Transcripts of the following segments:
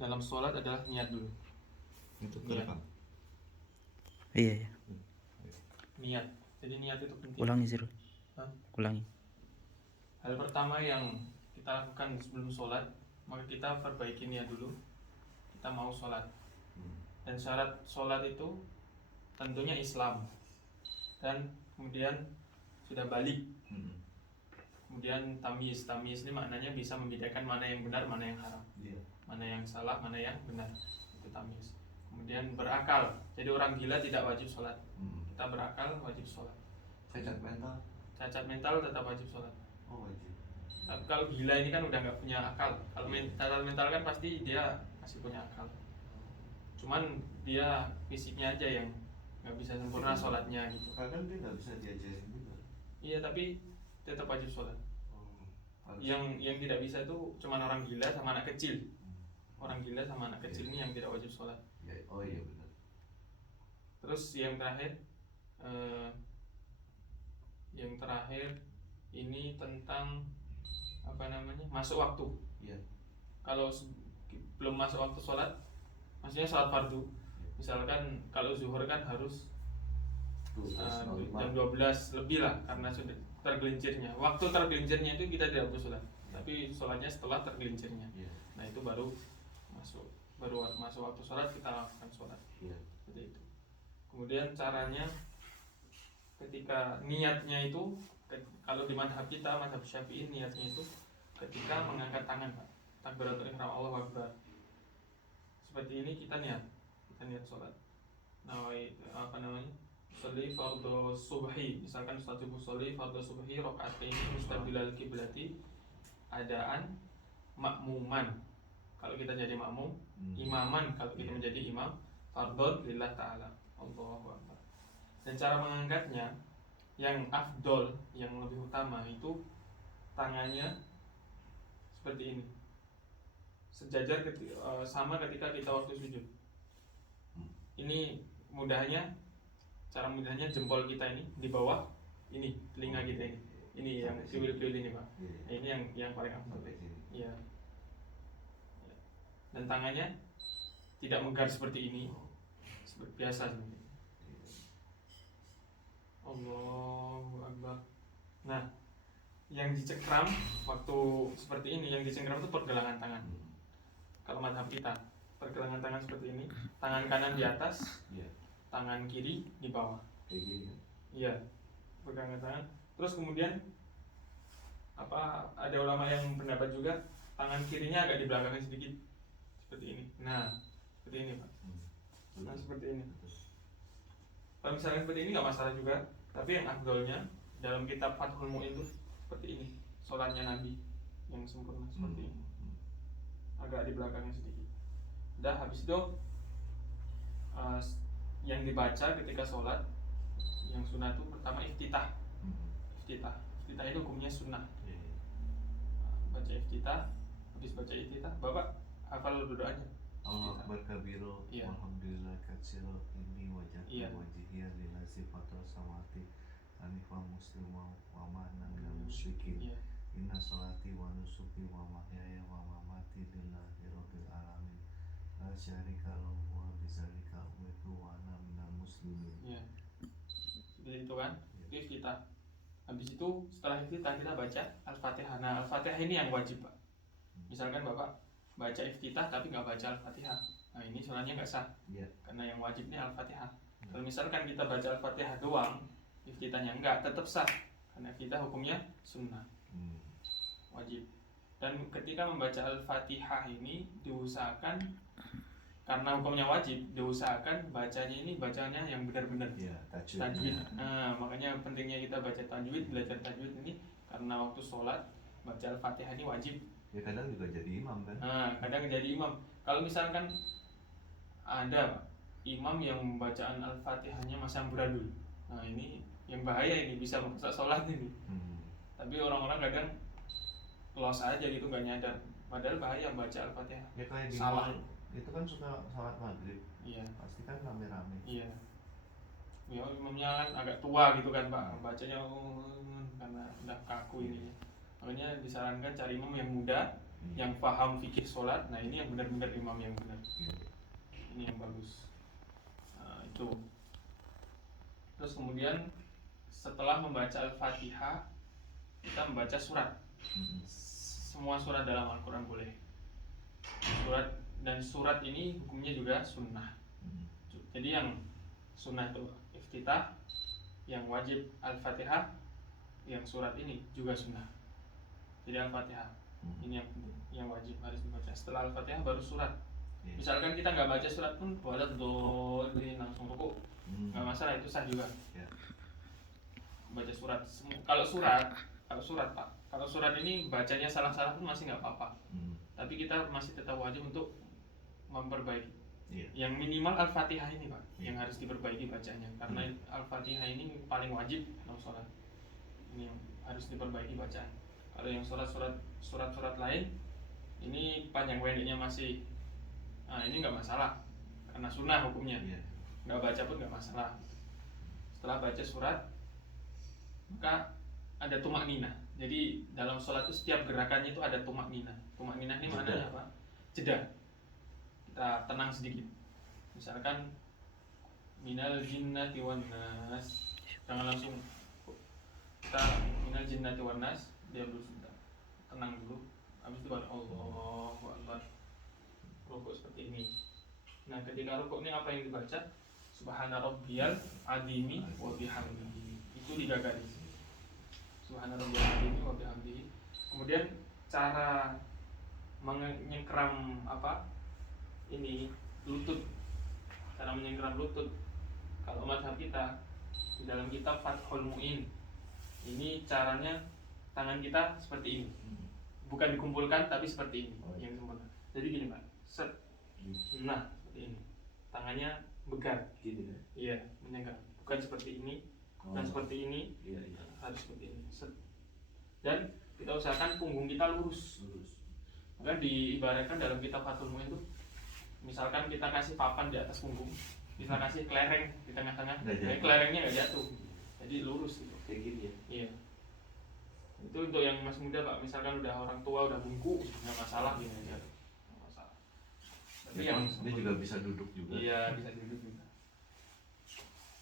dalam sholat adalah niat dulu. Itu Niat. kerekam. Iya. Niat. Jadi niat itu penting. Ulangi Zirul. Ulangi. Hal pertama yang kita lakukan sebelum sholat, maka kita perbaiki niat dulu. Kita mau sholat. Dan syarat sholat itu tentunya Islam. Dan kemudian sudah balik. Kemudian tamyiz. Tamyiz ini maknanya bisa membedakan mana yang benar, mana yang haram, mana yang salah, mana yang benar. Itu tamyiz. Kemudian berakal. Jadi orang gila tidak wajib sholat. Kita berakal wajib sholat. Cacat mental. Cacat mental tetap wajib sholat. Oh wajib. Tapi kalau gila ini kan udah nggak punya akal. Kalau cacat mental kan pasti dia masih punya akal. Cuman dia fisiknya aja yang nggak bisa sempurna sholatnya gitu. Kadang dia nggak bisa diajarin juga. Iya, tapi tetap wajib sholat. Yang tidak bisa itu cuma orang gila sama anak kecil. Orang gila sama anak kecil ini yang tidak wajib sholat. Oh iya benar. Terus yang terakhir ini tentang apa namanya, masuk waktu. Kalau belum masuk waktu sholat, maksudnya sholat fardu, misalkan kalau zuhur kan harus jam 12 lebih lah, karena sudah tergelincirnya. Waktu tergelincirnya itu kita tidak boleh sholat, tapi sholatnya setelah tergelincirnya. Nah itu baru masuk waktu sholat, kita lakukan sholat. Seperti itu. Kemudian caranya, ketika niatnya itu, kalau di madhab kita, madhab Syafi'i, niatnya itu ketika mengangkat tangan, Pak. Takbiratul ihram, Allahu Akbar. Seperti ini kita niat sholat. Apa namanya? Sholli fardhu subhi, misalkan sholat subuh, sholli fardhu subhi raka'ataini mustaqbilal kiblati, adaan makmuman kalau kita jadi makmum, imaman kalau kita menjadi imam, fardhon lillah ta'ala, Allahu Akbar. Dan cara mengangkatnya yang afdol, yang lebih utama itu tangannya seperti ini, sejajar sama ketika kita waktu sujud. Ini cara mudahnya jempol kita ini di bawah ini telinga kita ini yang kriwil-kriwil ini, Pak. Nah, ini yang paling afdol. Iya. Dan tangannya tidak menggar seperti ini, seperti biasa seperti ini. Allahu Akbar. Nah, yang dicengkram waktu seperti ini, yang dicengkram itu pergelangan tangan. Kalau madhab kita, pergelangan tangan seperti ini, tangan kanan di atas, tangan kiri di bawah. Iya, pergelangan tangan. Terus kemudian ada ulama yang pendapat juga tangan kirinya agak di belakangnya sedikit, seperti ini. Nah, seperti ini, Pak. Nah, seperti ini. Kalau misalnya seperti ini nggak masalah juga, tapi yang afdolnya dalam kitab Fathul Mu'in itu seperti ini, sholatnya Nabi yang sempurna seperti ini, agak di belakangnya sedikit. Udah, habis itu yang dibaca ketika sholat yang sunnah itu pertama iftitah. Iftitah itu hukumnya sunnah. Baca iftitah, habis baca iftitah, Bapak hafal doanya. Allah Akbar kabiru, alhamdulillah katsiro, ini wajah wajihiyah lillahi fatul samawati hanifah muslimah wa ma'na minal musyrikin. Inna salati wa nusuki wa mahyaya wa mamati lillahi rabbil alamin, la syarika lahu wa bidzalika umirtu wa ana minal muslimin. Seperti itu kan? Itu iftitah. Habis itu setelah iftitah kita baca Al-Fatihah. Nah, Al-Fatihah ini yang wajib, Pak. Misalkan Bapak baca iftitah tapi nggak baca Al-Fatihah, nah ini sholatnya nggak sah. Karena yang wajibnya Al-Fatihah. Kalau misalkan kita baca Al-Fatihah doang, iftitahnya enggak, tetap sah. Karena iftitah hukumnya sunnah, wajib. Dan ketika membaca Al-Fatihah ini diusahakan, karena hukumnya wajib, diusahakan bacanya ini bacanya yang benar-benar tajwid. Nah, makanya pentingnya kita baca tajwid, belajar tajwid ini, karena waktu sholat baca Al-Fatihah ini wajib. Ya kadang juga jadi imam kan? Nah, kadang jadi imam. Kalau misalkan ada imam yang bacaan Al-Fatihahnya masih amburadul, nah ini yang bahaya, ini bisa merusak sholat ini. Tapi orang-orang kadang los aja gitu, nggak nyadar. Padahal bahaya baca Al-Fatihah. Ya kayak di salah. Itu kan suka sholat maghrib. Iya. Pasti kan rame-rame. Iya. Ya imamnya kan agak tua gitu kan, Pak. Bacanya karena udah kaku ini. Makanya disarankan cari imam yang muda, yang paham fikih sholat. Nah ini yang benar-benar imam yang benar, ini yang bagus. Nah, itu. Terus kemudian setelah membaca Al-Fatihah, kita membaca surat. Semua surat dalam Al-Quran boleh. Surat ini hukumnya juga sunnah. Jadi yang sunnah itu iftitah, yang wajib Al-Fatihah, yang surat ini juga sunnah. Jadi Al-Fatihah ini yang penting, yang wajib harus dibaca. Setelah Al-Fatihah baru surat. Misalkan kita nggak baca surat pun boleh ini langsung rukuk, nggak masalah, itu sah juga. Baca surat. Kalau surat ini bacanya salah-salah pun masih nggak apa-apa. Tapi kita masih tetap wajib untuk memperbaiki. Yang minimal Al-Fatihah ini Pak, yang harus diperbaiki bacanya. Karena Al-Fatihah ini paling wajib dalam sholat. Ini yang harus diperbaiki bacaan. Kalau yang surat-surat lain, ini panjang pendeknya masih, nah ini nggak masalah, karena sunnah hukumnya. Nggak baca pun nggak masalah. Setelah baca surat, maka ada tumak nina. Jadi dalam sholat itu setiap gerakannya itu ada tumak nina. Tumak nina ini maknanya apa? Jeda. Kita tenang sedikit. Misalkan minal jinnati wan nas, jangan langsung kita minal jinnati wan nas, diam dulu sebentar, tenang dulu. Habis itu baru Allahu Akbar, rukuk seperti ini. Nah ketika rukuk ini apa yang dibaca? Subhana rabbiyal azimi wa bihamdihi. Itu digagari. Subhana rabbiyal azimi wa bihamdihi. Kemudian cara menyengkeram ini lutut. Cara menyengkeram lutut. Kalau mazhab kita di dalam kitab Fathul Mu'in, ini caranya tangan kita seperti ini. Bukan dikumpulkan tapi seperti ini, yang sempurna. Jadi gini Pak. Set. Nah, seperti ini. Tangannya begar, gitu kan? Iya, menyengkeram. Bukan seperti ini, bukan seperti ini. Harus seperti ini. Set. Dan kita usahakan punggung kita lurus. Maka diibaratkan dalam kitab Fathul Mu'in itu, misalkan kita kasih papan di atas punggung, kita kasih kelereng di tengah-tengah, kelerengnya nggak jatuh, jadi lurus gitu. Kayak gini ya? Iya. Itu untuk yang masih muda Pak, misalkan udah orang tua, udah bungkuk, nggak masalah gini aja. Nggak masalah. Tapi ya, yang ini juga bisa duduk juga. Iya, bisa duduk juga.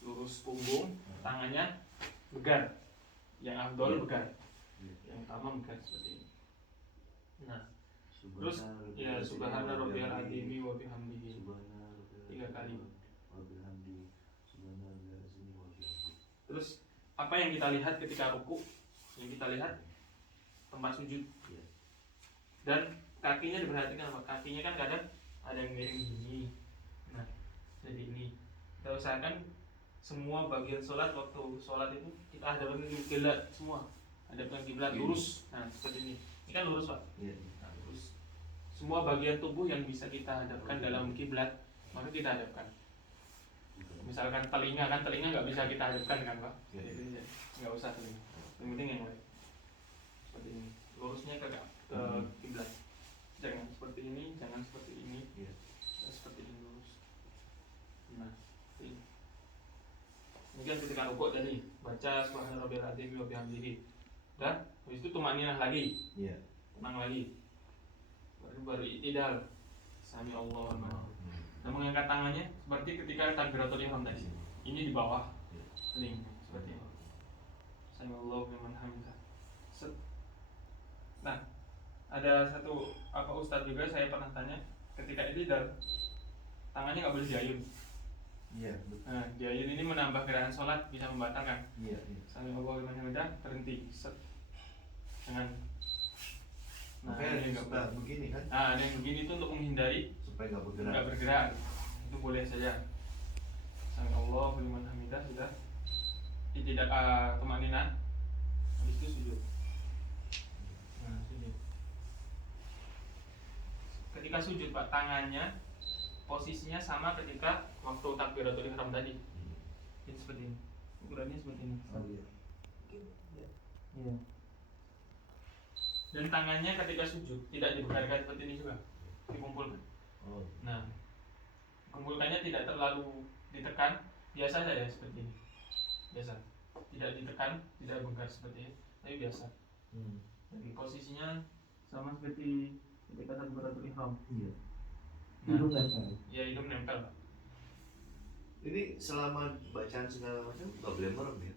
Lurus punggung, tangannya begar. Yang afdol begar. Yang utama begar seperti ini. Nah, terus ya subhana rabbiyal azimi wa bihamdihi 3 kali. Terus apa yang kita lihat ketika ruku? Yang kita lihat tempat sujud. Dan kakinya diperhatikan apa? Kakinya kan kadang ada yang miring gini. Nah, jadi ini kita usahakan semua bagian sholat, waktu sholat itu kita hadapkan kiblat semua. Hadapkan kiblat lurus. Nah, seperti ini. Ini kan lurus Pak. Nah, lurus. Semua bagian tubuh yang bisa kita hadapkan dalam kiblat, maka kita hadapkan. Misalkan telinga nggak bisa kita hadapkan kan Pak? Jadi nggak usah telinga. Yang penting yang lain. Seperti ini. Lurusnya ke kiblat. Jangan seperti ini, jangan seperti ini. Seperti ini lurus. Nah, ini. Kemudian ketika rukuk tadi baca subhana rabbiyal azim wa bihamdihi. Dan habis itu tumaninah lagi. Tenang lagi. Baru i'tidal. Sami Allahu liman. Dan mengangkat tangannya seperti ketika takbiratul ihram tadi. Ini di bawah. Link seperti ini. Sami Allahu liman hamidah. Nah, ada satu ustadz juga saya pernah tanya, ketika i'tidal tangannya nggak boleh diayun. Nah, diayun ini menambah gerakan sholat, bisa membatalkan. Sami Allahu liman hamidah, berhenti. Jangan. Nah, ada yang begini kan? Nah, ada yang begini itu untuk menghindari supaya nggak bergerak. Itu boleh saja. Sami Allahu liman hamidah sudah. Tidak tumanina. Habis itu sujud. Nah, sujud. Ketika sujud Pak, tangannya posisinya sama ketika waktu takbiratul ihram tadi. Ini seperti ini. Ukurannya seperti ini. Iya. Dan tangannya ketika sujud tidak dibegarkan seperti ini juga, dikumpulkan. Nah, kumpulkannya tidak terlalu ditekan, biasa saja seperti ini. Biasa, tidak ditekan, tidak bengkak seperti ini, tapi biasa. Dan posisinya sama seperti ketika takbiratul ihram. Iya. Nah, Hidung nempel. Ya hidung nempel. Ini selama bacaan segala macam nggak boleh merem ya?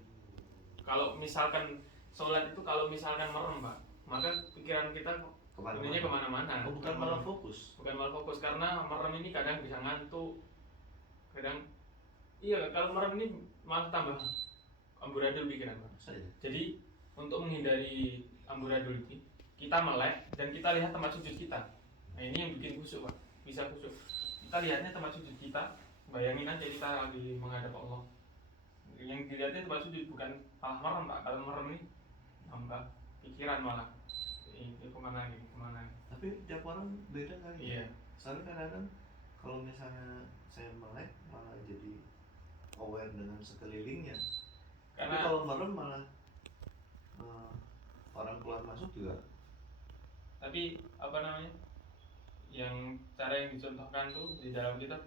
Kalau misalkan sholat itu kalau misalkan merem Pak, maka pikiran kita ininya kemana-mana. Oh, bukan malah fokus. Bukan malah fokus, karena merem ini kadang bisa ngantuk, kadang iya kalau merem ini malah tambah amburadul pikiran Pak. Jadi untuk menghindari amburadul ini kita melek dan kita lihat tempat sujud kita. Nah ini yang bikin khusyuk Pak, bisa khusyuk. Kita lihatnya tempat sujud kita, bayangin aja kita lagi menghadap Allah. Yang dilihatnya tempat sujud, bukan malah merem Pak. Kalau merem ini tambah pikiran malah ini kemana nih, kemana nih. Tapi tiap orang beda kali. Iya. Soalnya kadang-kadang kalau misalnya saya melek malah jadi aware dengan sekelilingnya. Karena tapi kalau merem malah orang keluar masuk juga. Tapi apa namanya? Yang cara yang dicontohkan tuh di dalam kitab,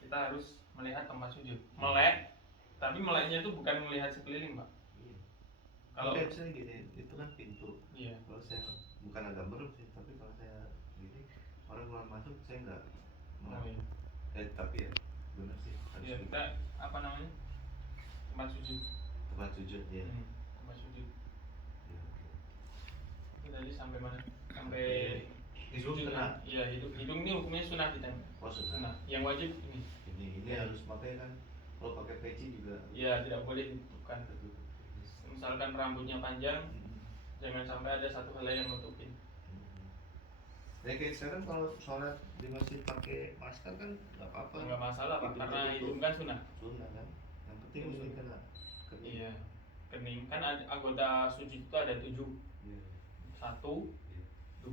kita harus melihat tempat sujud. Melek, tapi meleknya itu bukan melihat sekeliling Pak. Iya. Kalau saya gini, itu kan pintu. Iya. Kalau saya bukan agak merem sih, tapi kalau saya gini orang keluar masuk saya nggak. Iya. Tapi ya benar sih. Iya, kita apa namanya? Tempat sujud. Tempat sujud ya. Tempat sujud. Ya, Itu tadi sampai mana? Sampai hidung kena. Iya, hidung ini hukumnya sunnah ditempel. Oh, sunnah. Yang wajib ini. Ini harus pakai kan. Kalau pakai peci juga. Iya, tidak boleh ditutupkan. Misalkan rambutnya panjang, jangan sampai ada satu helai yang nutupin. Ya kayak sekarang kalau sholat di masjid pakai masker kan nggak apa-apa. Nggak masalah Pak, karena hidung kan sunnah. Sunnah kan. Yang penting ini kena. Iya, kening. Kan anggota sujud itu ada 7. 1, 2, 3,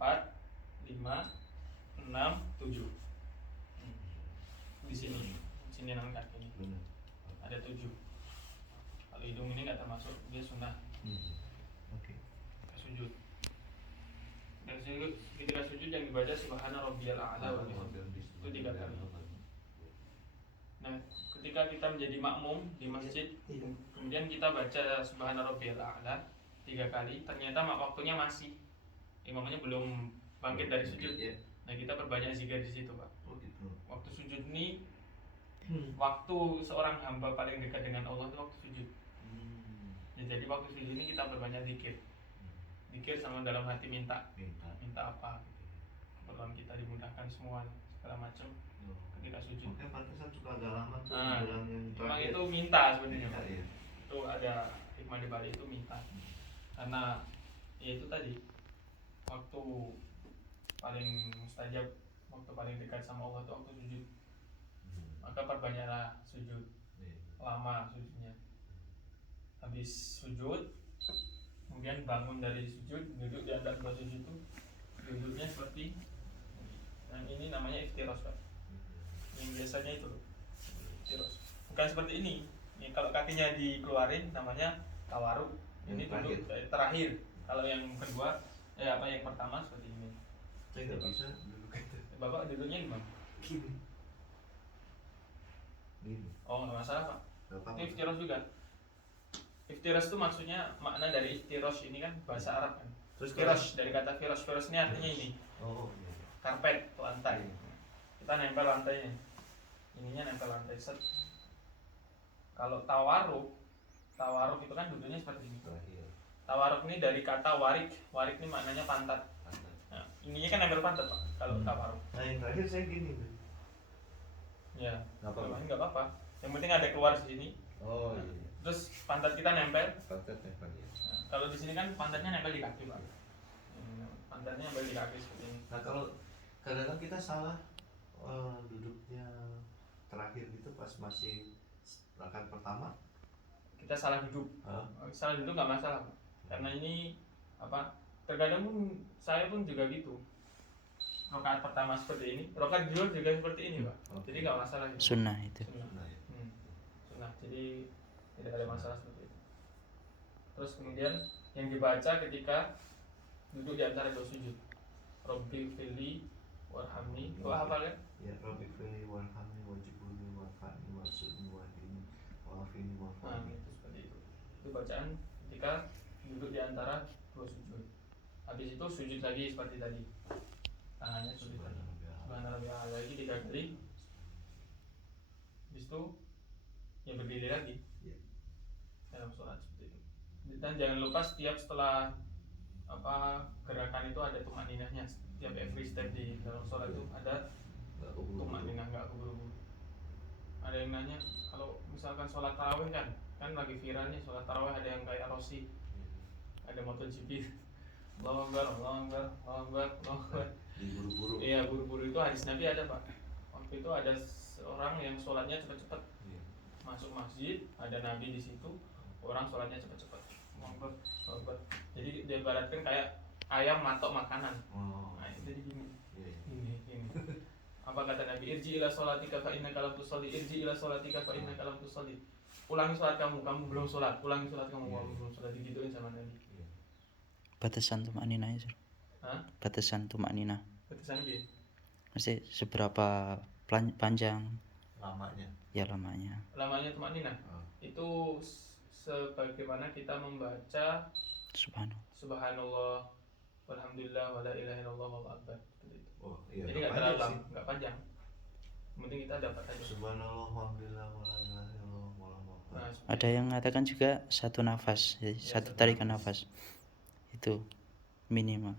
4, 5, 6, 7. Di sini nan kakinya. Ada 7. Kalau hidung ini nggak termasuk, dia sunnah. Oke. Sujud. Dan ketika sujud yang dibaca subhana rabbiyal a'la wa bihamdihi itu 3 kali. Nah, ketika kita menjadi makmum di masjid, kemudian kita baca subhana rabbiyal a'la 3 kali, ternyata waktunya masih, imamnya belum bangkit dari sujud. Nah, kita perbanyak zikir di situ, Pak. Oh gitu. Waktu sujud ini waktu seorang hamba paling dekat dengan Allah itu waktu sujud. Ya, jadi waktu sujud ini kita perbanyak zikir. Zikir sama dalam hati minta apa? Keperluan kita dimudahkan semua, segala macam. Ketika sujud. Makanya pantesan suka agak lama tuh dalam yang terakhir. Memang itu minta sebenarnya. Iya. Itu ada hikmah di balik itu minta. Karena ya itu tadi waktu paling mustajab, waktu paling dekat sama Allah itu waktu sujud. Maka perbanyaklah sujud. Lama sujudnya. Habis sujud, kemudian bangun dari sujud, duduk di antara dua sujud itu, duduknya seperti yang ini namanya iftiros Pak. Yang biasanya itu iftiros. Bukan seperti ini. Ini kalau kakinya dikeluarin namanya tawaruk. Ini duduk terakhir. Kalau yang kedua, yang pertama seperti ini. Saya nggak bisa duduk itu. Bapak duduknya gimana? Gini. Oh, nggak masalah Pak. Itu iftiros juga. Iftiros itu maksudnya makna dari iftiros ini kan bahasa Arab kan. Terus firos dari kata firos. Firos ini artinya ini. Oh iya. Karpet, lantai. Kita nempel lantainya. Ininya nempel lantai set. Kalau tawaruk itu kan duduknya seperti ini. Tawaruk ini dari kata warik. Warik ini maknanya pantat. Nah, ininya kan nempel pantat Pak. Kalau tawaruk. Nah yang terakhir saya gini. Ya. Nggak apa-apa. Yang penting ada keluar di sini. Oh iya. Terus pantat kita nempel. Pantat nempel ya. Nah, kalau di sini kan pantatnya nempel di kaki Pak. Pantatnya nempel di kaki seperti ini. Nah kalau kadang-kadang kita salah duduknya terakhir gitu pas masih rakaat pertama. Kita salah duduk. Salah duduk nggak masalah Pak. Karena ini apa? Terkadang pun saya pun juga gitu. Rakaat pertama seperti ini, rakaat kedua juga seperti ini Pak. Jadi nggak masalah. Gitu. Sunnah itu. Sunnah. Sunnah. Jadi tidak ada masalah seperti itu. Terus kemudian yang dibaca ketika duduk di antara dua sujud. Rabbi fili warhamni. Wah hafal kan? Ya Rabbi fili warhamni wajibuni warfani wasudni wadini wafini warfani. Nah itu seperti itu. Itu bacaan ketika duduk di antara dua sujud. Habis itu sujud lagi seperti tadi, tangannya sujud lagi, subhanallah lagi 3 kali. Habis itu ya berdiri lagi dalam sholat seperti itu. Dan jangan lupa setelah gerakan itu ada tumaninahnya. Setiap every step di dalam sholat itu ada tumaninah, nggak keburu-buru. Ada yang nanya, kalau misalkan sholat tarawih kan lagi viral nih sholat tarawih, ada yang kayak Rossi, ada MotoGP, Allahu Akbar, Allahu Akbar, Allahu Akbar, Allahu Akbar. Buru-buru. Iya, buru-buru itu hadis Nabi ada, Pak. Waktu itu ada seorang yang sholatnya cepat-cepat. Masuk masjid, ada Nabi di situ, orang sholatnya cepat-cepat. Allahu Akbar, Allahu Akbar. Jadi diibaratkan kayak ayam matok makanan. Nah, jadi gini. Gini. Apa kata Nabi? Irji ila sholatika fa innaka lam tusolli. Irji ila sholatika fa innaka lam tusolli. Ulangi sholat kamu belum sholat. Ulangi sholat kamu belum sholat. Digituin sama Nabi. Batasan tumaknina ya, Sur. Hah? Batasan tumaknina. Batasan apa? Mesti seberapa panjang Lamanya. ya lamanya. Lamanya tumaknina. Itu sebagaimana kita membaca subhanallah walhamdulillah wala ilaha illallah wallahu akbar. Oh, iya. Jadi nggak terlalu lama, nggak panjang. Yang penting kita dapat aja. Subhanallah walhamdulillah wala ilaha illallah wallahu akbar. Ada yang mengatakan juga satu nafas, jadi Ya, satu tarikan nafas. Itu minimal.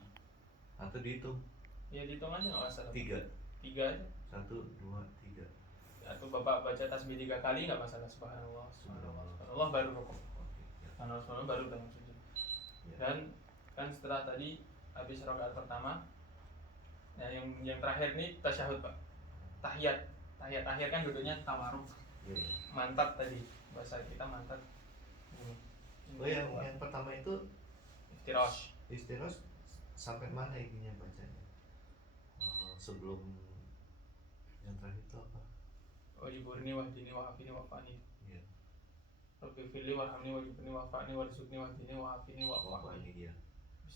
Atau dihitung? Ya dihitung aja nggak masalah. 3 aja. 1, 2, 3. Atau bapak baca tasbih 3 kali nggak masalah. Subhanallah, subhanallah, subhanallah baru rukuk. Subhanallah baru dalam sujud. Dan kan setelah tadi habis rakaat pertama, nah yang terakhir nih tasyahud, Pak. Tahiyat akhir kan duduknya tawarruk. Mantap tadi bahasa kita mantap. Oh yang pertama itu Iftirash sampai mana ininya bacanya? Sebelum yang terakhir itu apa? Wajiburni wahdini wa'afini wa'fani. Iya. Rabbi firli warhamni wajibni wa'fani warzuqni wahdini wa'afini wa'fani. Iya.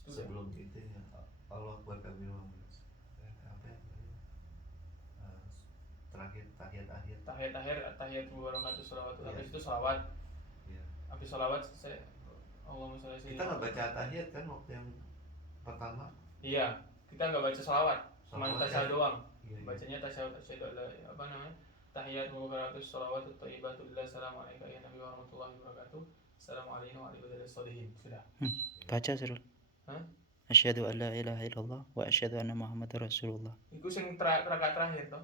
Sebelum itu ya Allah Akbar kabir wa apa ya? Terakhir tahiyat wabarakatuh sholawat. Habis itu sholawat. Iya. Habis sholawat selesai. Allahumma sholli ala. Kita nggak baca tahiyat kan waktu yang pertama? Iya, kita nggak baca sholawat, cuma tasyahud doang. Iya. Bacanya tasyahud apa namanya? Tahiyat wabarakatuh sholawat thayyibatul lillah assalamu alayka ya nabi wa rahmatullahi wabarakatuh. Assalamu alaykum wa ala alihi sudah. Baca Sur. Hah? Asyhadu an la ilaha illallah wa asyhadu anna Muhammadar Rasulullah. Itu sing rakaat terakhir toh.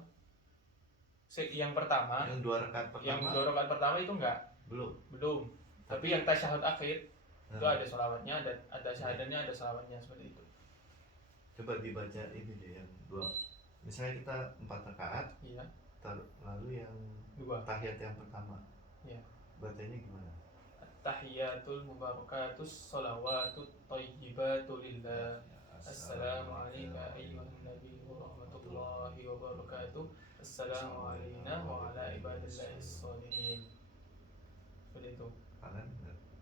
Yang pertama, yang 2 rakaat pertama. Yang 2 rakaat pertama itu enggak? Belum. Tapi yang tasyahud akhir itu ada sholawatnya, ada syahadatnya, ada sholawatnya seperti itu. Coba dibaca ini deh yang 2. Misalnya kita 4 rakaat. Iya. Lalu yang 2 tahiyat yang pertama. Iya. Bacanya gimana? Tahiyatul mubarakatus sholawatut thayyibatul lillah. Assalamu alayka ayyuhan nabi wa rahmatullahi wa barakatuh. Assalamu alayna wa ala ibadillahis sholihin. Seperti itu.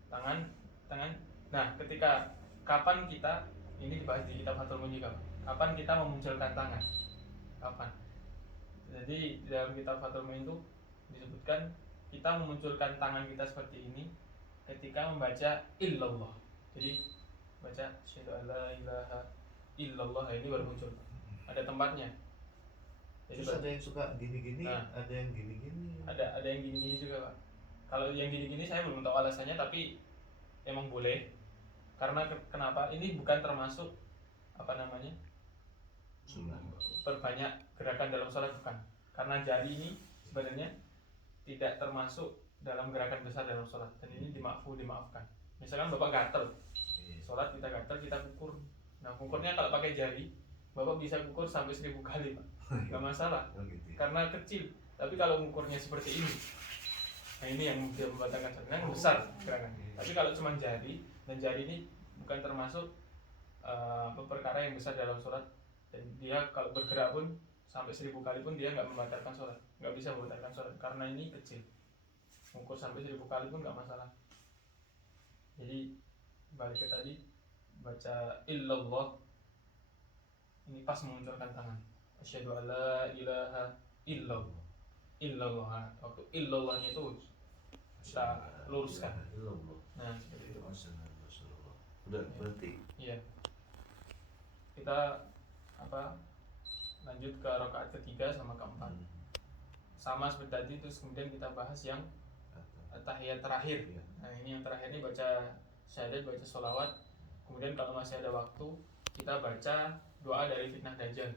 Tangan. Nah, ketika kapan kita ini dibahas di kitab Fathul Munjid, kapan kita memunculkan tangan? Kapan? Jadi di dalam kitab Fathul Munjid itu disebutkan kita memunculkan tangan kita seperti ini ketika membaca illallah. Jadi baca asyhadu alla ilaha illallah, ini baru muncul. Ada tempatnya. Jadi terus ada yang suka gini-gini, ada yang gini-gini. Ada yang gini-gini juga, Pak. Kalau yang gini-gini saya belum tahu alasannya, tapi emang boleh. Karena kenapa? Ini bukan termasuk apa namanya? Sunnah. Perbanyak gerakan dalam sholat, bukan. Karena jari ini sebenarnya tidak termasuk dalam gerakan besar dalam sholat, dan ini dimaafkan. Misalkan Bapak gatel, sholat kita gatel, kita kukur. Nah, kukurnya kalau pakai jari, Bapak bisa kukur sampai 1000 kali, Pak. Gak masalah, karena kecil. Tapi kalau ukurnya seperti ini, nah ini yang dia membatalkan sholat, yang besar gerakan. Tapi kalau cuma jari, dan jari ini bukan termasuk perkara yang besar dalam sholat, dan dia kalau bergerak pun sampai 1000 kali pun dia nggak membatalkan sholat, nggak bisa membatalkan sholat karena ini kecil. Ukur sampai 1000 kali pun nggak masalah. Jadi balik ke tadi, baca illallah ini pas memunculkan tangan. Asyhadu alla ilaha illallah. Waktu illallahnya itu kita luruskan. Nah, seperti itu. Udah berarti. Iya. kita lanjut ke rakaat ketiga sama keempat. Sama seperti tadi, terus kemudian kita bahas yang tahiyat terakhir. Nah ini yang terakhir ini baca syahadat, baca sholawat. Kemudian kalau masih ada waktu kita baca doa dari fitnah dajjal.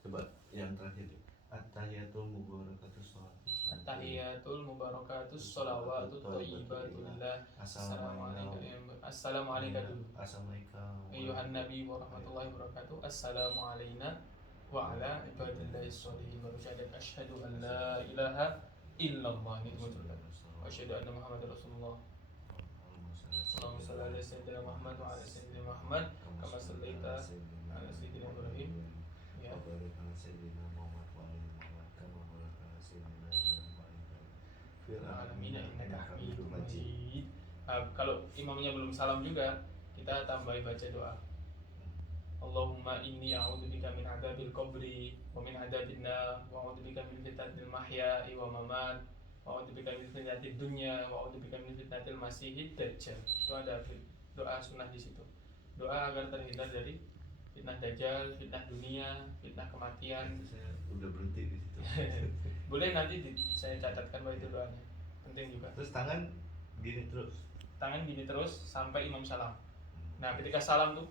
Coba yang terakhir, at-tahiyatul mubarakatus sholawat. At-tahiyatul mubarakatus sholawatut thayyibatulillah. Assalamualaikum dulu. Ayyuhan nabi wa rahmatullahi wabarakatuh. Assalamu alayna wa ala ibadillahis sholihin. Baru syahadat asyhadu an la ilaha illallah, ini munculkan. Wa asyhadu anna Muhammadar Rasulullah. Allahumma shalli ala sayyidina Muhammad wa ala sayyidina Muhammad kama shallaita ala sayyidina Ibrahim. Ya. Alamin innaka Hamidum Majid. Kalau imamnya belum salam juga, kita tambahi baca doa. Allahumma inni a'udzubika min adzabil qabri wa min adzabin nar wa a'udzubika min fitnatil mahya'i wa mamat wa a'udzubika min fitnatid dunya wa a'udzubika min fitnatil masiihid dajjal. Itu ada doa sunnah di situ. Doa agar terhindar dari fitnah dajjal, fitnah dunia, fitnah kematian. Saya udah berhenti di situ. Boleh nanti saya catatkan bahwa itu doanya. Penting juga. Terus tangan gini terus. Tangan gini terus sampai imam salam. Nah, ketika salam tuh,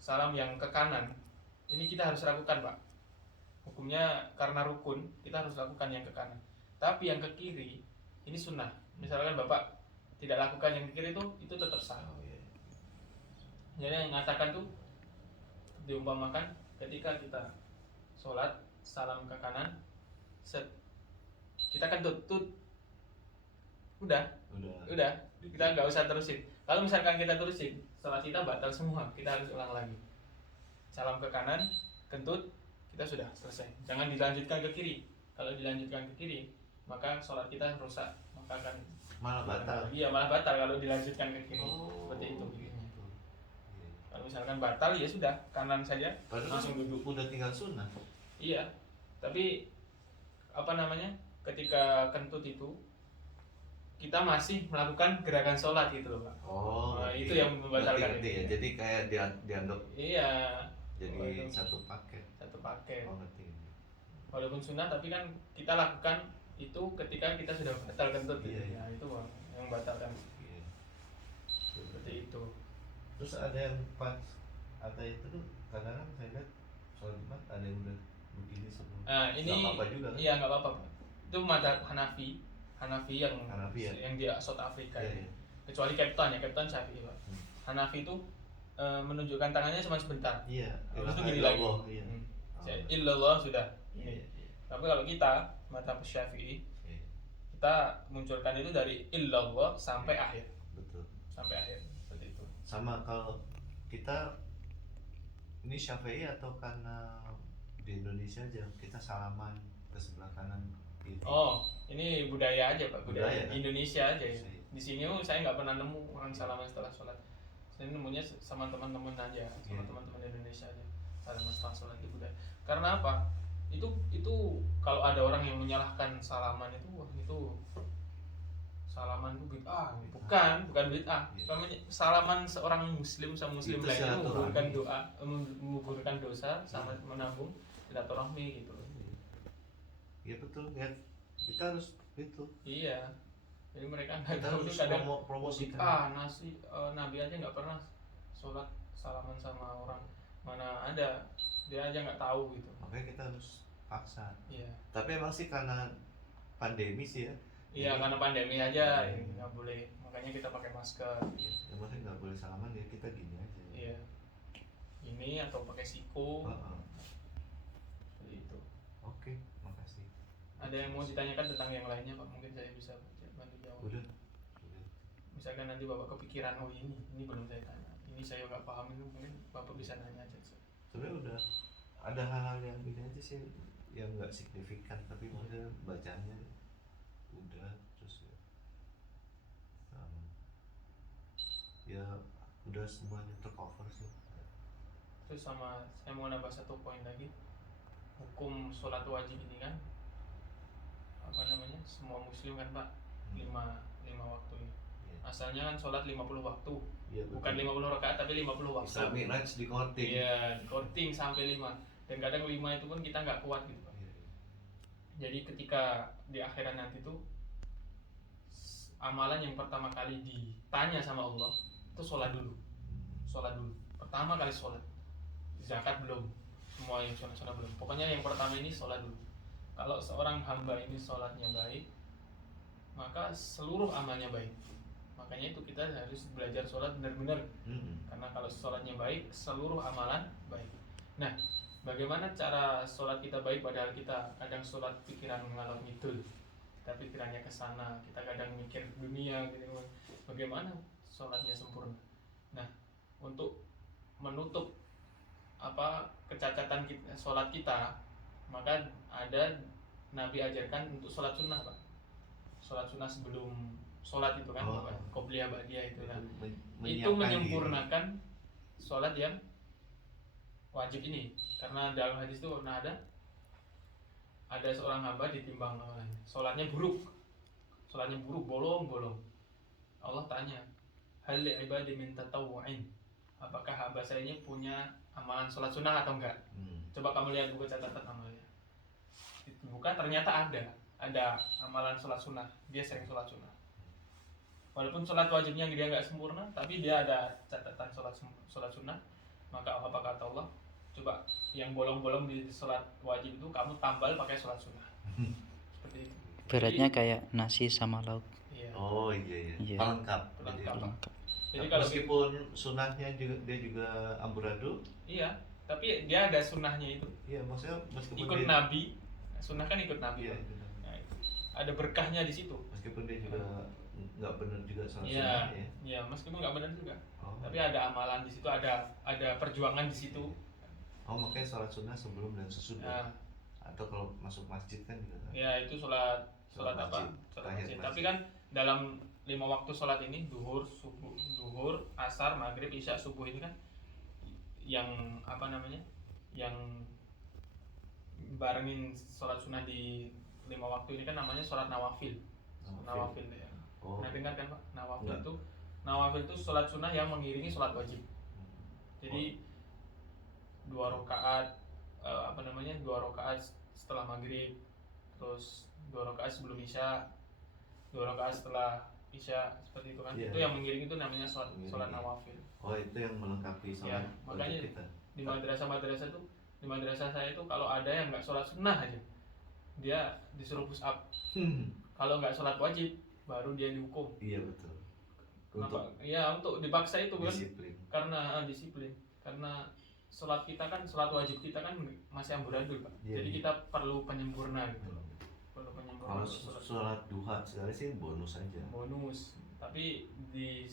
salam yang ke kanan, ini kita harus lakukan, Pak. Hukumnya karena rukun, kita harus lakukan yang ke kanan. Tapi yang ke kiri, ini sunnah. Misalkan Bapak tidak lakukan yang ke kiri itu tetap sah. Jadi yang mengatakan tuh diumpamakan ketika kita sholat, salam ke kanan, set, kita kan tutut, udah, kita nggak usah terusin. Kalau misalkan kita terusin, sholat kita batal semua, kita harus ulang lagi. Salam ke kanan, kentut, kita sudah selesai. Jangan dilanjutkan ke kiri. Kalau dilanjutkan ke kiri, maka sholat kita rusak, maka akan malah batal. Iya, malah batal kalau dilanjutkan ke kiri. Seperti itu. Kalau misalkan batal, ya sudah, kanan saja. Padahal langsung duduk. Udah tinggal sunnah. Iya, tapi ketika kentut itu kita masih melakukan gerakan sholat gitu loh, Pak. Nah, itu yang membatalkan itu. Ya. Jadi kayak dianggap. Iya. Jadi satu paket. Oh, ngerti. Walaupun sunnah, tapi kan kita lakukan itu ketika kita sudah batal kentut. Iya. Nah, itu yang membatalkan. Iya. Seperti itu. Terus ada yang pas, ada itu tuh kadang-kadang saya lihat sholat Jumat ada yang udah begini sebelum. Nah, ini nggak apa-apa juga kan? Iya, nggak apa-apa, Pak. Itu mazhab Hanafi yang di South Africa. Iya. Kecuali Captain Syafi'i, Pak. Hanafi itu menunjukkan tangannya cuma sebentar. Iya. Terus itu gini lagi. Iya. Illallah sudah. Iya. Tapi kalau kita mazhab Syafi'i, kita munculkan itu dari illallah sampai akhir. Betul. Sampai akhir. Seperti itu. Sama kalau kita ini Syafi'i atau karena di Indonesia aja kita salaman ke sebelah kanan gitu. Oh, ini budaya aja, Pak. Budaya kan? Indonesia aja ya. Di sini saya nggak pernah nemu orang salaman setelah sholat. Saya nemunya sama teman-teman aja, sama teman-teman Indonesia aja. Salaman setelah sholat itu budaya. Karena apa? Itu kalau ada orang yang menyalahkan salaman itu salaman itu bid'ah. Bukan bid'ah. Salaman seorang muslim sama muslim lainnya menggugurkan doa, menggugurkan dosa sama menambung silaturahmi gitu. Iya betul ya, kita harus itu. Iya, jadi mereka nggak tahu itu kadang promosikan. Nabi aja nggak pernah sholat salaman sama orang, mana ada, dia aja nggak tahu gitu. Makanya kita harus paksa. Iya. Tapi emang sih karena pandemi sih ya. Iya, karena pandemi aja nggak boleh, makanya kita pakai masker. Ya maksudnya nggak boleh salaman ya, kita gini aja. Iya. Ini atau pakai siku. Seperti itu. Oke, makasih. Ada yang mau ditanyakan tentang yang lainnya, Pak? Mungkin saya bisa bantu jawab. Udah. Misalkan nanti Bapak kepikiran, ini belum saya tanya, ini saya nggak paham, itu mungkin Bapak bisa nanya aja. Sebenarnya udah ada hal-hal yang ini aja sih yang nggak signifikan, tapi maksudnya bacanya udah terus ya udah semuanya tercover sih. Terus sama saya mau nambah satu poin lagi, hukum sholat wajib ini kan semua muslim kan, Pak, lima waktu ini. asalnya kan sholat 50 waktu. Ya, bukan 50 rakaat tapi 50 waktu. Isra Mi'raj di counting. Iya, counting sampai 5. Dan kadang 5 itu pun kita nggak kuat gitu Pak. Jadi ketika di akhirat nanti tuh amalan yang pertama kali ditanya sama Allah itu sholat dulu. Pertama kali sholat. Zakat belum. Semua yang sunnah belum. Pokoknya yang pertama ini sholat dulu. Kalau seorang hamba ini sholatnya baik, maka seluruh amalnya baik. Makanya itu kita harus belajar sholat benar-benar. Karena kalau sholatnya baik, seluruh amalan baik. Nah, bagaimana cara sholat kita baik padahal kita kadang sholat pikiran ngalor ngidul, kita pikirannya ke sana, kita kadang mikir dunia gitu. Bagaimana sholatnya sempurna? Nah, untuk menutup kecacatan kita, sholat kita, maka ada Nabi ajarkan untuk sholat sunnah Pak. Sholat sunnah sebelum sholat itu kan, qobliyah ba'diyah itu kan. Itu menyempurnakan sholat yang wajib ini. Karena dalam hadis itu pernah ada seorang hamba ditimbang amalannya. Sholatnya buruk, bolong-bolong. Allah tanya, hal li'ibadi min tatawwu'in, apakah hamba saya ini punya amalan sholat sunnah atau enggak? Coba kamu lihat buku catatan amalnya. Bukan, ternyata ada amalan sholat sunnah. Dia sering sholat sunnah. Walaupun sholat wajibnya dia nggak sempurna, tapi dia ada catatan sholat sunnah. Maka apa kata Allah? Coba yang bolong-bolong di sholat wajib itu kamu tambal pakai sholat sunnah. Seperti itu. Beratnya kayak nasi sama lauk. Iya. Oh iya. Pelengkap. Jadi kalau meskipun sunnahnya dia juga amburadul. Iya, tapi dia ada sunnahnya itu. Iya, maksudnya meskipun ikut Nabi, sunnah kan ikut Nabi. Iya, nah, itu. Ada berkahnya di situ. Meskipun dia juga nggak benar juga sholat sunnah ya. Iya, meskipun nggak benar juga. Tapi ada amalan di situ, ada perjuangan di situ. Makanya sholat sunnah sebelum dan sesudah. Atau kalau masuk masjid kan juga. Ya, itu sholat apa? Sholat masjid. Tapi kan dalam 5 waktu sholat ini, duhur, asar, maghrib, isya, subuh ini kan yang yang barengin sholat sunnah di 5 waktu ini kan namanya sholat nawafil. Nawafil ya. Pernah dengar kan Pak? Nawafil itu sholat sunnah yang mengiringi sholat wajib. Jadi 2 rakaat 2 rakaat setelah maghrib, terus 2 rakaat sebelum isya, 2 rakaat setelah isya, seperti itu kan. Itu yang mengiringi itu namanya sholat nawafil. Itu yang melengkapi sholat makanya kita. Di madrasah tuh, di madrasah saya itu kalau ada yang nggak sholat sunnah aja, dia disuruh push up. Kalau nggak sholat wajib, baru dia dihukum. Iya betul. Untuk dipaksa itu kan. Disiplin. Karena disiplin. Karena sholat kita kan, sholat wajib kita kan masih amburadul Pak. Jadi kita perlu penyempurna gitu. Kalau sholat duha sekali sih bonus aja. Bonus. Tapi di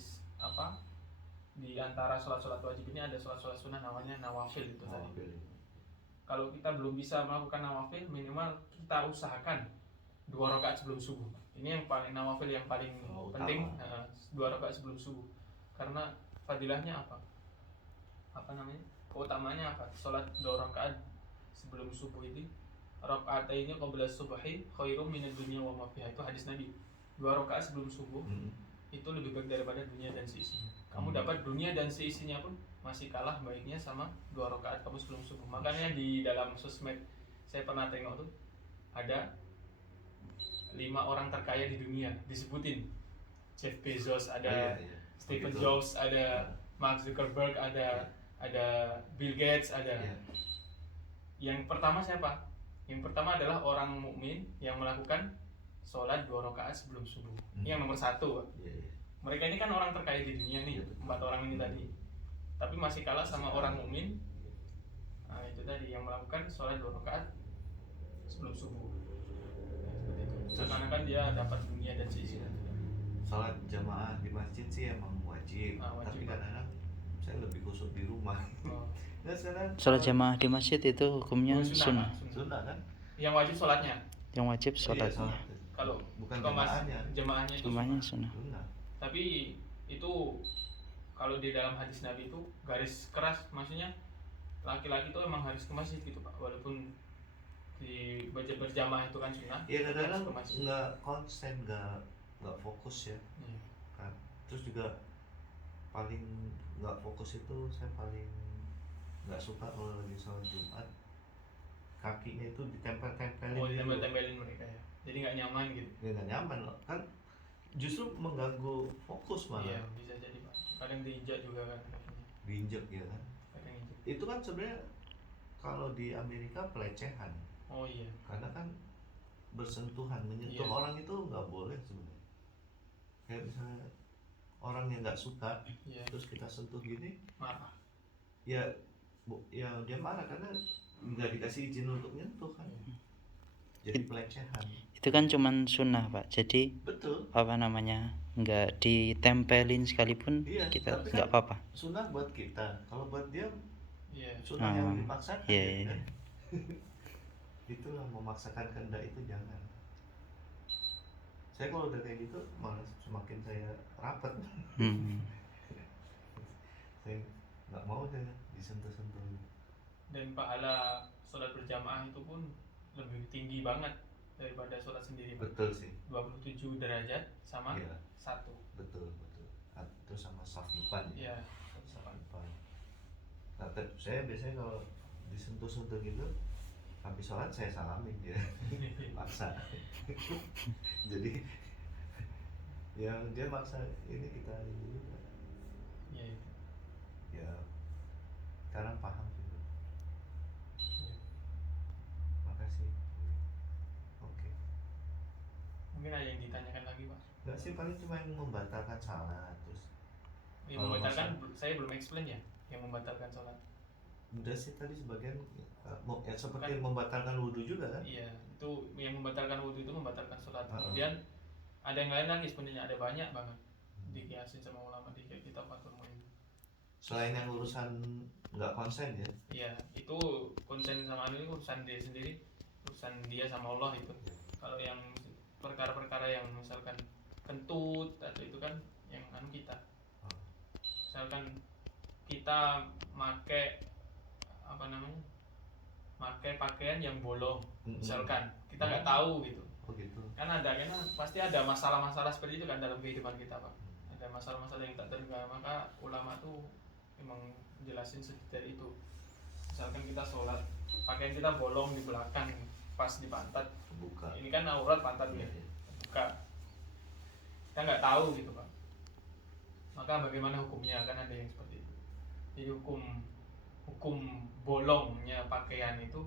antara sholat wajib ini ada sholat sunnah namanya nawafil itu tadi. Kalau kita belum bisa melakukan nawafil, minimal kita usahakan 2 rakaat sebelum subuh. Ini yang paling nawafil yang paling penting, 2 rakaat sebelum subuh. Karena fadilahnya apa? Keutamanya apa? Sholat 2 rakaat sebelum subuh ini, rakaataini qabla subhi khairum minad dunya wa ma fiha. Itu hadis Nabi. 2 rakaat sebelum subuh itu lebih baik daripada dunia dan seisinya. Kamu dapat dunia dan seisinya pun masih kalah baiknya sama 2 rakaat kamu sebelum subuh. Makanya di dalam sosmed saya pernah tengok tuh ada 5 orang terkaya di dunia disebutin. Jeff Bezos ada, Stephen Jobs ada, Mark Zuckerberg ada Bill Gates ada. Yang pertama siapa? Yang pertama adalah orang mukmin yang melakukan sholat 2 rakaat sebelum subuh. Ini yang nomor 1. Mereka ini kan orang terkaya di dunia nih, 4 orang ini tadi. Tapi masih kalah sama orang mukmin. Nah, itu tadi yang melakukan sholat 2 rakaat sebelum subuh. Seakan-akan dia dapat dunia dan seisinya. Sholat jamaah di masjid sih emang wajib. Tapi kadang-kadang saya lebih khusyuk di rumah. Sholat jamaah di masjid itu hukumnya sunnah. Sunnah kan? Yang wajib sholatnya. Yang wajib sholatnya. Kalau bukan jemaahnya itu sunnah. Tapi itu kalau di dalam hadis Nabi itu garis keras, maksudnya laki-laki itu emang harus ke masjid gitu Pak, walaupun di berjamaah itu kan sunnah. Iya, kadang-kadang nggak konsen, nggak fokus ya. Terus juga paling nggak fokus itu, saya paling nggak suka kalau lagi sholat Jumat kakinya itu ditempel-tempelin. Oh, ditempel-tempelin mereka ya, jadi nggak nyaman gitu. Ya nggak nyaman loh, kan justru mengganggu fokus malah. Iya, bisa jadi Pak, kadang diinjak juga kan kakinya. Diinjek ya kan, Kadang injek. itu kan sebenarnya kalau di Amerika pelecehan. Oh iya, karena kan bersentuhan, menyentuh Iya. orang itu nggak boleh sebenarnya. Kayak misalnya orang yang nggak suka, iya, terus kita sentuh gini, marah. ya ya dia marah karena nggak dikasih izin untuk nyentuh kan, jadi pelecehan. Itu kan cuman sunnah Pak, jadi Betul, apa namanya, nggak ditempelin sekalipun iya, kita tapi nggak kan apa-apa. sunnah buat kita, kalau buat dia Iya, sunnah yang Oh, dipaksakan iya, ya iya. kan? Itulah, memaksakan kehendak itu jangan. Saya kalau udah kayak gitu malah semakin saya rapat. Hmm. Saya nggak mau deh disentuh-sentuh. dan pahala sholat berjamaah itu pun lebih tinggi banget daripada sholat sendiri Pak. Betul sih, 27 derajat sama iya, 1. betul. Itu sama safipan ya. Iya, sama. Safipan. Nah, saya biasanya kalau disentuh-sentuh gitu, habis sholat saya salamin dia, paksa. Jadi ya dia maksa ini kita ini juga. Iya, itu. Ya sekarang paham gitu. Iya. Makasih. Oke. Mungkin ada yang ditanyakan lagi Pak. Nggak sih, paling cuma yang membatalkan salat terus. Yang Kalau membatalkan, saya belum explain ya, yang membatalkan sholat. Udah sih tadi sebagian ya, seperti membatalkan wudhu juga kan? Iya, itu yang membatalkan wudhu itu membatalkan sholat. Uh-uh. Kemudian ada yang lain lagi sebenarnya, ada banyak banget dikiasin sama ulama di kitab Fathul Muin. Selain yang urusan nggak konsen ya? Iya, itu konsen sama ini urusan dia sendiri, urusan dia sama Allah itu. Kalau yang perkara-perkara yang misalkan kentut atau itu kan yang kita. Misalkan kita make apa namanya, pakai pakaian yang bolong, misalkan kita nggak tahu gitu. Oh gitu. Kan ada, karena pasti ada masalah-masalah seperti itu kan dalam kehidupan kita Pak. Ada masalah-masalah yang tak terduga, maka ulama tuh emang jelasin sedetail itu. Misalkan kita sholat, pakaian kita bolong di belakang pas di pantat, Buka. ini kan aurat pantat ya, Iya. buka. Kita nggak tahu gitu Pak. Maka bagaimana hukumnya, kan ada yang seperti itu. Jadi hukum bolongnya pakaian itu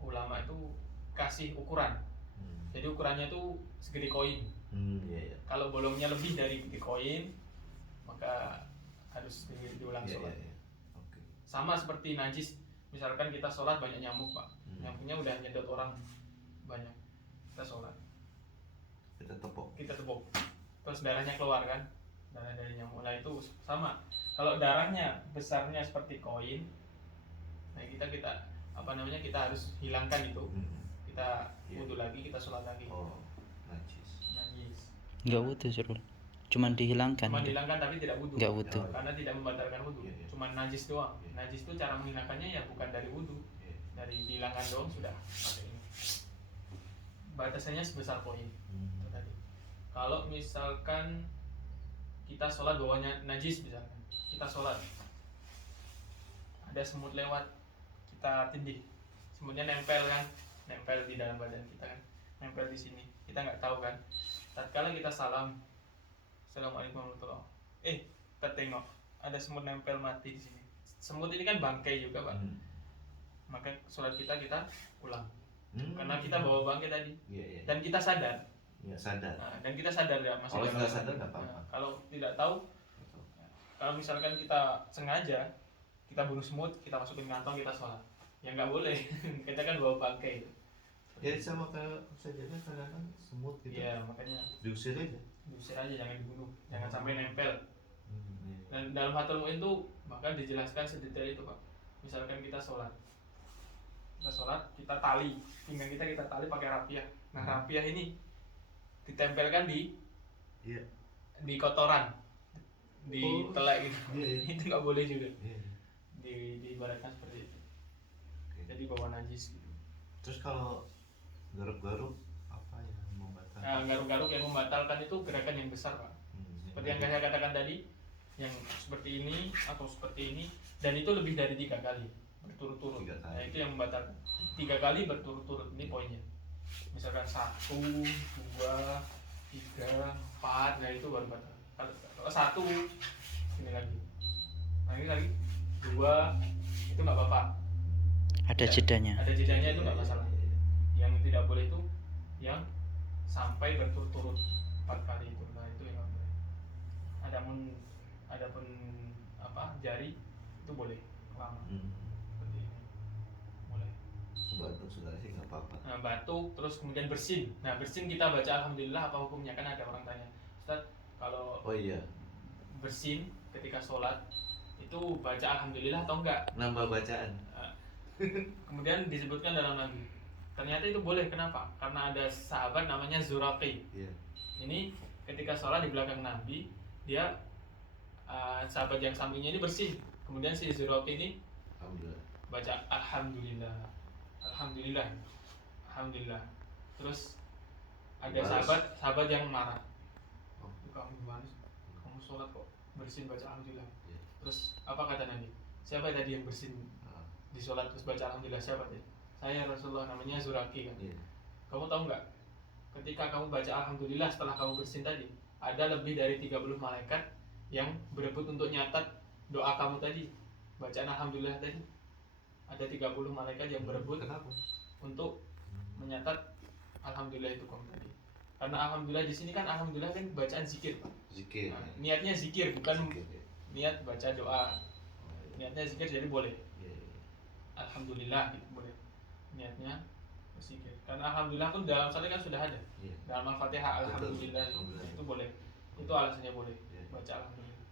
ulama itu kasih ukuran. Jadi ukurannya itu segede koin. Iya. Kalau bolongnya lebih dari segede koin, maka harus diulang sholat. Iya. Oke. Sama seperti najis, misalkan kita sholat banyak nyamuk Pak, nyamuknya udah nyedot orang banyak, kita sholat, kita tepuk, terus darahnya keluar kan, darah dari nyamuk. Nah itu sama, kalau darahnya besarnya seperti koin, nah kita apa namanya, kita harus hilangkan itu, kita wudhu lagi, kita sholat lagi. Oh, najis. Nggak wudhu Surul, cuman dihilangkan. Cuma dihilangkan tapi tidak wudhu. Nggak wudhu. Karena tidak membatalkan wudhu. Iya. Cuma najis doang. Iya. Najis itu cara menghilangkannya ya bukan dari wudhu, Iya. dari dihilangkan doang sudah. Pakai ini. Batasannya sebesar koin. Itu tadi. Kalau misalkan kita sholat bawahnya najis, misalkan kita sholat ada semut lewat, kita tindih, semutnya nempel kan, nempel di dalam badan kita kan, nempel di sini, kita nggak tahu kan. Tatkala kita salam, assalamualaikum warahmatullahi wabarakatuh, kita tengok ada semut nempel mati di sini. Semut ini kan bangkai juga Pak. Maka sholat kita ulang, karena kita bawa bangkai tadi. Iya. Dan kita sadar. Ya sadar. Nah, dan kita sadar ya, masih Kalau ada nggak orang. sadar nggak apa-apa. Nah, kalau tidak tahu, kalau misalkan kita sengaja kita bunuh semut, kita masukin kantong, kita sholat, ya nggak boleh. Kita kan bawa bangkai. Ya sama kayak sajanya kadang-kadang semut gitu. Iya, makanya Diusir aja. diusir aja, jangan dibunuh, jangan sampai nempel. Iya. Dan dalam Fathul Muin itu bahkan dijelaskan sedetail itu Pak. Misalkan kita sholat, kita tali pinggang kita tali pakai rapiah. Nah rapiah ini ditempelkan di Iya. di kotoran, di telak gitu. Iya. Itu nggak boleh juga. Iya. Diibaratkan seperti itu. Oke. Jadi bawa najis gitu. Terus kalau garuk-garuk apa yang membatalkan? Nah, garuk-garuk yang membatalkan itu gerakan yang besar Pak. seperti yang saya katakan tadi, yang seperti ini atau seperti ini, dan itu lebih dari 3 kali berturut-turut. Nah, itu yang membatalkan. 3 kali berturut-turut, ini poinnya. Misalkan 1, 2, 3, 4, nah itu baru batal. Kalau 1 ini lagi, nah ini lagi 2, itu nggak apa-apa. Ada jedanya. Ada jedanya, itu nggak masalah. Yang tidak boleh itu yang sampai berturut-turut 4 kali itu. Nah itu yang nggak boleh. Adapun apa, jari itu boleh lama. Seperti ini boleh. Batuk sudah sih nggak apa-apa. Nah, batuk terus kemudian bersin. Nah, bersin kita baca alhamdulillah apa hukumnya? Kan ada orang tanya, Ustaz, kalau bersin ketika sholat itu baca alhamdulillah atau enggak? Nambah bacaan. Kemudian disebutkan dalam Nabi. Ternyata itu boleh. Kenapa? Karena ada sahabat namanya Zuraqi. Ini ketika sholat di belakang Nabi, dia sahabat yang sampingnya ini bersih. Kemudian si Zuraqi ini baca alhamdulillah, alhamdulillah, alhamdulillah. Terus ada sahabat yang marah. Kamu gimana sih? Kamu sholat kok bersin baca alhamdulillah. Terus apa kata Nabi? Siapa tadi yang bersin di sholat terus baca alhamdulillah? Siapa tadi? Saya, Rasulullah, namanya Zuraqi kan. Kamu tahu nggak? Ketika kamu baca alhamdulillah setelah kamu bersin tadi, ada lebih dari 30 malaikat yang berebut untuk nyatat doa kamu tadi, bacaan alhamdulillah tadi. Ada 30 malaikat yang berebut untuk menyatat alhamdulillah itu kamu tadi. Karena alhamdulillah di sini kan, alhamdulillah kan bacaan zikir, Pak. Zikir. Nah, niatnya zikir, bukan niat baca doa. Niatnya zikir, jadi boleh. Alhamdulillah gitu boleh. Niatnya zikir. Karena alhamdulillah pun dalam salat kan sudah ada. Dalam Al-Fatihah alhamdulillah, itu boleh. Itu alasannya boleh baca alhamdulillah.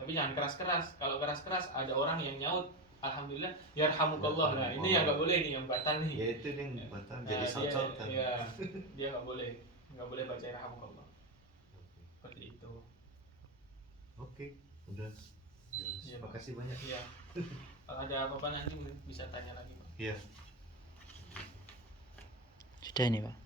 Tapi jangan keras-keras. Kalau keras-keras ada orang yang nyaut alhamdulillah yarhamukallah. Nah, ini yang enggak boleh, ini yang batal nih. Ya itu yang batal, jadi socok kan. Iya. Dia enggak boleh baca yarhamukallah. Seperti itu. Oke, udah. Terima kasih banyak. Iya. Kalau ada apa-apa nanti bisa tanya lagi, Pak. Iya. Sudah ini, Pak.